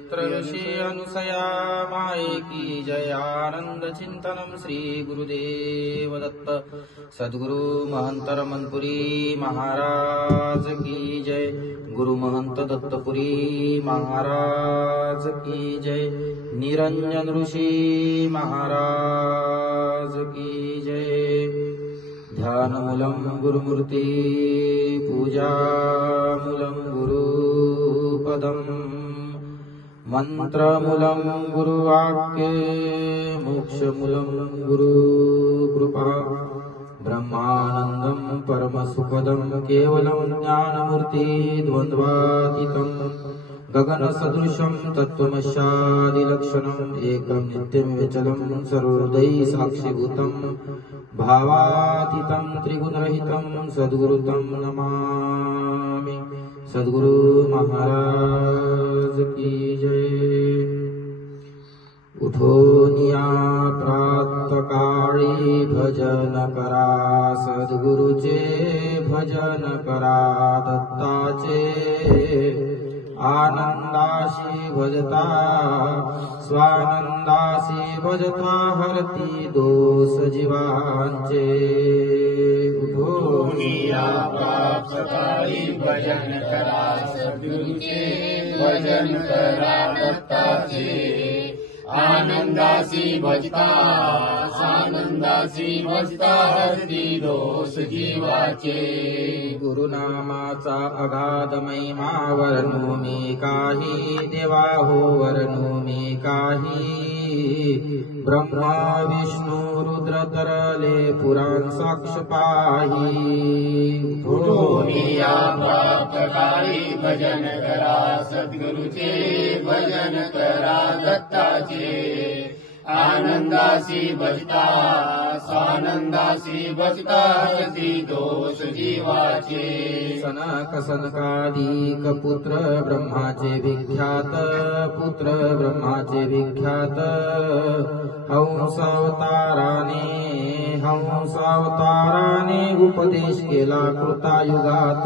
तत्र ऋषि अनुसया माये की जय। आनंद चिंतनम श्री गुरुदेव दत्त सद्गुरु महंत रमनपुरी महाराज की जय। गुरु महंत दत्तपुरी महाराज की जय। निरंजन ऋषि महाराज की जय। ध्यानमूलं गुरुमूर्ति पूजामूलं गुरुपदम् मंत्रमूलं गुरुवाक्ये मोक्षमूलं गुरुकृपा। ब्रह्मानन्दं परमसुखदं केवलं ज्ञानमूर्ति द्वन्द्वातीतं गगनसदृशं तत्त्वमस्यादिलक्षणम् एकं नित्यं विचलं सर्वहृदय साक्षिभूतं भावातीतं त्रिगुणरहितं सद्गुरुतं नमामि। सद्गुरु महाराज की जय। उठोनिया प्रातःकाळी भजन करा सद्गुरुचे भजन करा दत्ताचे। आनंदाशी भजता स्वानंदाशी भजता हरती दोष जीवांचे। उठोनिया प्रातःकाळी भजन करा सद्गुरुचे भजन करा दत्ताचे। आनंदासी भजता आनंदासी भजता हरती दोष जीवाचे। गुरुनामाचा अगाध महिमा वर्णू मी काही देवा हो वर्णू मी काही। ब्रह्मा विष्णू रुद्र तरले पुराण साक्ष पाही। उठोनिया प्रातःकाळी भजन करा सद्गुरुचे भजन करा दत्ताचे। आनंदासी भजता सानंदासी भजता हरती दोष जीवाचे। सनक सनकादिक पुत्र ब्रह्माचे विख्यात पुत्र ब्रह्माचे विख्यात। हंसावताराने उपदेश केला कृतायुगात।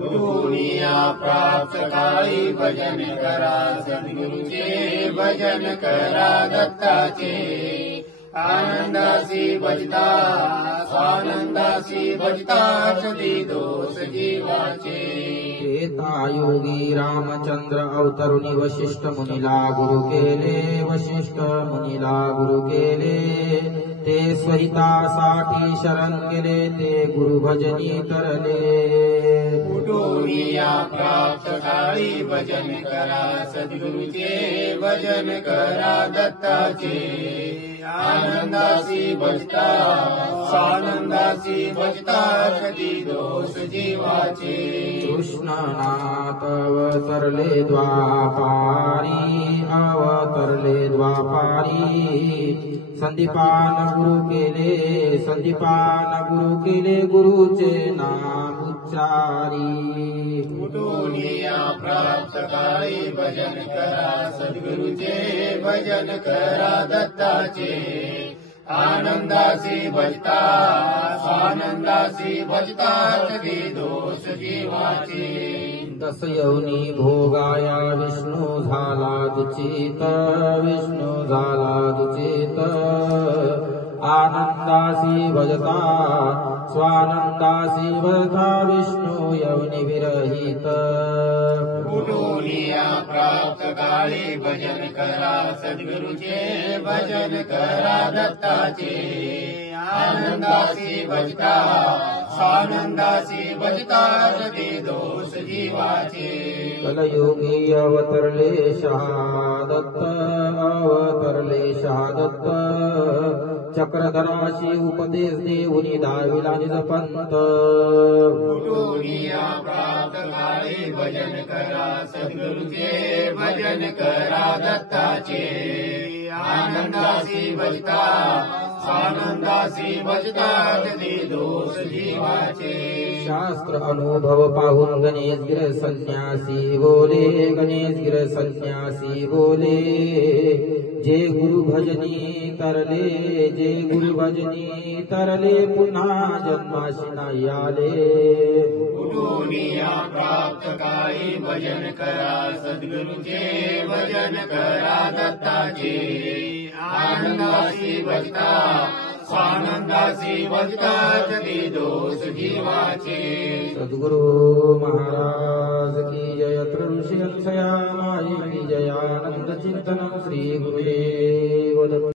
उठोनिया प्रातःकाळी भजन करा सद्गुरुचे भजन करा दत्ताचे। आनंदासी भजता स्वानंदासी भजता हरती दोष जीवाचे। त्रेतायुगी रामचंद्र अवतरुणी वशिष्ठ मुनीला गुरु केले वशिष्ठ मुनीला गुरु केले। ते स्वहितासाठी शरण गेले ते गुरु भजनी तरले। उठोनिया प्रातःकाळी भजन करा सद्गुरुचे भजन करा दत्ताचे। आनंदासी भजता सानंदासी भजता हरती दोष जीवाचे। कृष्णनाथ अवतरले द्वापारी अवतरले द्वापारी। संदीपान गुरु केले गुरुचे नाम उच्चारी। उठोनिया प्रातःकाळी भजन करा सद्गुरुचे भजन करा दत्ताचे। आनंदासी भजता स्वानंदासी भजता हरती दोष जीवाचे। दस यवनी भोगाया विष्णू झाला दुचित विष्णू झाला दुचित। आनंदासी भजता स्वानंदासी भजता विष्णू यवनी विरहित। उठोनिया प्रातःकाळी भजन करा सद्गुरुचे भजन करा दत्ताचे। आनंदासी भजता स्वानंदासी भजता हरती दोष जीवाचे। कलयुगी अवतरले शहादत्त अवतरले शहादत्त। चक्रधराशी उपदेश देऊनी दाविला निज पंत। उठोनिया प्रातःकाळी भजन करा सद्गुरुचे भजन करा दत्ताचे। आनंदासी भजता स्वानंदासी भजता हरती दोष जीवाचे। शास्त्र अनुभव पाहून गणेश गिर संन्यासी बोले गणेश गिर संन्यासी बोले। जे गुरु भजनी तरले जे गुरु भजनी तरले पुन्हा जन्माशी नाही आले। कुटुनिया प्राप्त काही भजन करा सद्गुरूचे भजन करा दत्ताचे आनंदासी भजता स्वानंदासी भजता जती दोष जीवाचे सद्गुरु महाराज की जय ऋषि अक्षया माई की जय आनंद चिंतन श्री गुरुदेव